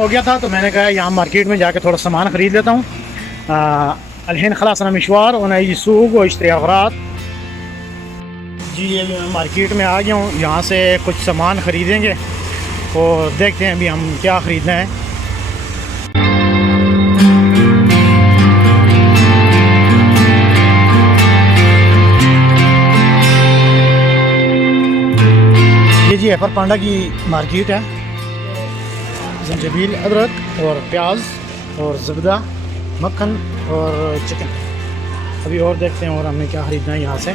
हो गया था तो मैंने कहा यहाँ मार्केट में जाके थोड़ा सामान ख़रीद लेता हूँ। अलहन खलासना मशवार और नई सूख व इश्तरी अफरात। जी ये मैं मार्केट में आ गया हूँ, यहाँ से कुछ सामान ख़रीदेंगे और देखते हैं अभी हम क्या ख़रीदना है। ये जी एपर पांडा की मार्केट है। जंजबील, अदरक और प्याज और ज़बदा, मक्खन और चिकन। अभी और देखते हैं और हमने क्या ख़रीदना है यहाँ से।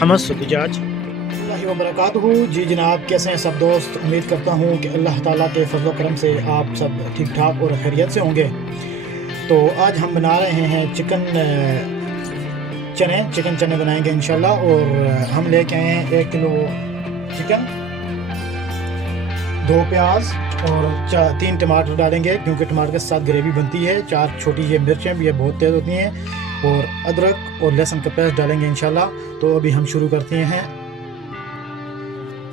हमस दजाज वबरकातुहू। जी जनाब, कैसे हैं सब दोस्त? उम्मीद करता हूँ कि अल्लाह ताला के फजल करम से आप सब ठीक ठाक और खैरियत से होंगे। तो आज हम बना रहे हैं चिकन चने बनाएंगे इंशाल्लाह। और हम लेके आए हैं 1 किलो चिकन, 2 प्याज और 3 टमाटर डालेंगे क्योंकि टमाटर के साथ ग्रेवी बनती है। 4 छोटी ये मिर्चें भी ये बहुत तेज़ होती हैं और अदरक और लहसुन का पेस्ट डालेंगे इंशाल्लाह। तो अभी हम शुरू करते हैं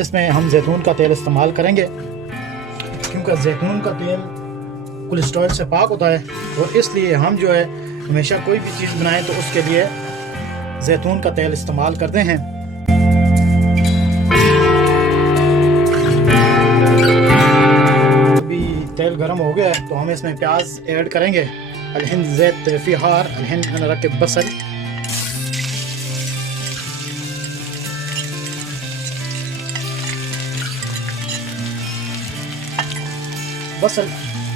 इसमें हम जैतून का तेल इस्तेमाल करेंगे क्योंकि जैतून का तेल कोलेस्ट्रॉल से पाक होता है और इसलिए हम जो है हमेशा कोई भी चीज़ बनाएं तो उसके लिए जैतून का तेल इस्तेमाल करते हैं। तेल गरम हो गया है तो हम इसमें प्याज ऐड करेंगे। अलहिन ज़ैत फ़िहार, अलहिन अना रखे बसल। बसल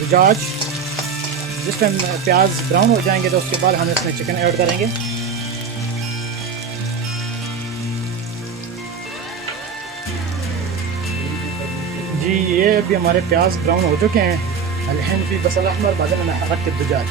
दजाज। जिस टाइम प्याज ब्राउन हो जाएंगे तो उसके बाद हम इसमें चिकन ऐड करेंगे। जी ये अभी हमारे प्याज ब्राउन हो चुके हैं। अलहन फी बसल अहमर बाद में रख दजाज।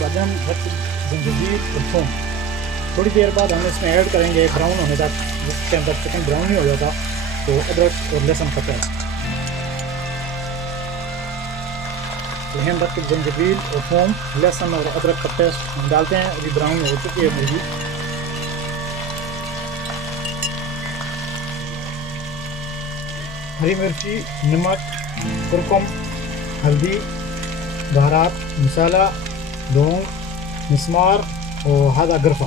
बाद हम जंजीर और थूम थोड़ी देर बाद हम इसमें ऐड करेंगे ब्राउन होने तक। जिसके अंदर चिकन ब्राउन नहीं हो जाता तो अदरक और लहसुन का पेस्ट। लहन रख के जंजीर और थूम, लहसुन और अदरक का पेस्ट हम डालते हैं। अभी ब्राउन हो चुकी है मुर्गी। हरी मिर्ची, नमक, कुरकुम, हल्दी, बहरात मसाला, लौंग, मिस्मार और हादा गरफा,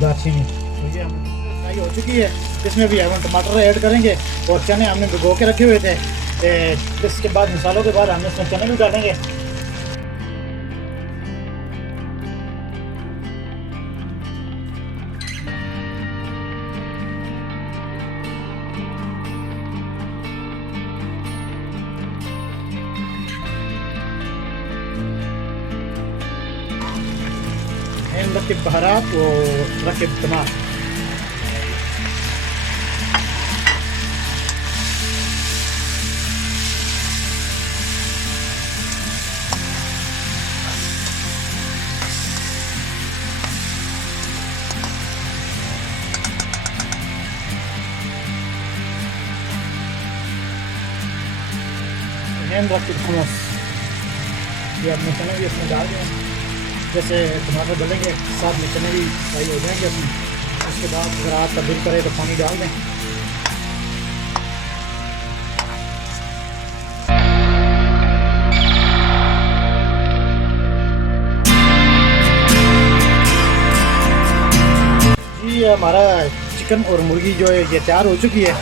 दालचीनी। तो ये फ्राई हो चुकी है। इसमें भी हम टमाटर ऐड करेंगे और चने हमने भिगो के रखे हुए थे। इसके बाद मसालों के बाद हम इसमें चने भी डालेंगे। रखब बहरात और रखब टमाटर। रखब हमस। ये अपने चने भी इसमें डाल दें। जैसे टमाटर डलेंगे साथ में चने भी फ्राई हो जाएंगे उसमें। उसके बाद अगर आप का दिल करे तो पानी डाल दें। जी हमारा चिकन और मुर्गी जो है ये तैयार हो चुकी है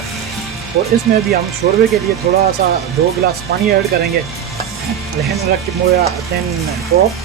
और इसमें भी हम शोरबे के लिए थोड़ा सा 2 गिलास पानी ऐड करेंगे। लहन रख मोया दैन फौक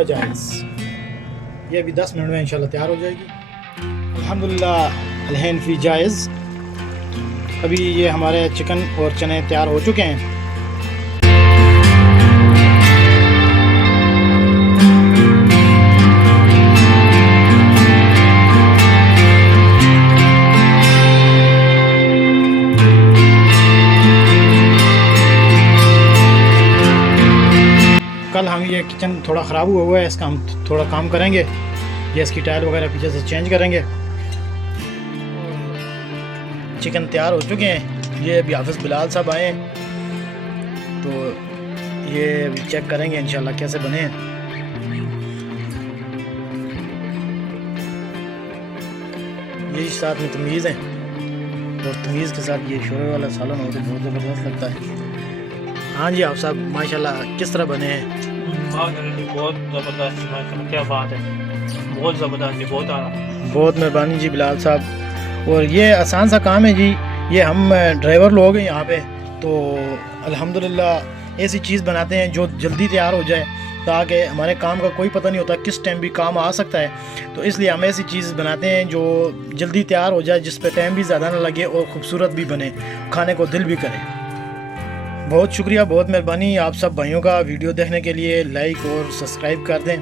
का जायज़। ये अभी 10 मिनट में इंशाल्लाह तैयार हो जाएगी। अल्हम्दुलिल्लाह अलहैन फी जायज़। अभी ये हमारे चिकन और चने तैयार हो चुके हैं। कल हम ये किचन थोड़ा ख़राब हुआ है, इसका हम थोड़ा काम करेंगे। ये इसकी टायर वगैरह पीछे से चेंज करेंगे। चिकन तैयार हो चुके हैं। ये अभी हाफिज़ बिलाल साहब आए हैं तो ये अभी चेक करेंगे इंशाल्लाह कैसे बने हैं। यही साथ में तमीज़ है और तमीज़ के साथ ये शोरे वाला सालन हो तो बहुत ज़बरदस्त लगता है। हाँ जी आप साहब माशाल्लाह किस तरह बने हैं? बहुत ज़बरदस्त माशाल्लाह, क्या बात है, बहुत ज़बरदस्त जी, बहुत आला। बहुत मेहरबानी जी बिलाल साहब। और ये आसान सा काम है जी। ये हम ड्राइवर लोग हैं यहाँ पे, तो अल्हम्दुलिल्लाह ऐसी चीज़ बनाते हैं जो जल्दी तैयार हो जाए, ताकि हमारे काम का कोई पता नहीं होता किस टाइम भी काम आ सकता है। तो इसलिए हम ऐसी चीज़ बनाते हैं जो जल्दी तैयार हो जाए, जिस पे टाइम भी ज़्यादा ना लगे और ख़ूबसूरत भी बने, खाने को दिल भी करे। बहुत शुक्रिया, बहुत मेहरबानी आप सब भाइयों का वीडियो देखने के लिए। लाइक और सब्सक्राइब कर दें।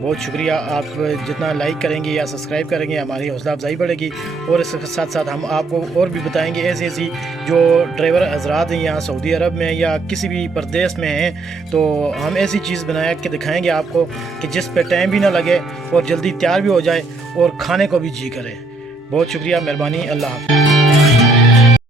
बहुत शुक्रिया। आप जितना लाइक करेंगे या सब्सक्राइब करेंगे हमारी हौसला अफजाई बढ़ेगी। और इसके साथ साथ हम आपको और भी बताएंगे ऐसी जो ड्राइवर हजरात हैं यहाँ सऊदी अरब में या किसी भी प्रदेश में हैं, तो हम ऐसी चीज़ बना के दिखाएंगे आपको कि जिस पे टाइम भी ना लगे और जल्दी तैयार भी हो जाए और खाने को भी जी करे। बहुत शुक्रिया, मेहरबानी, अल्लाह हाफ़िज़।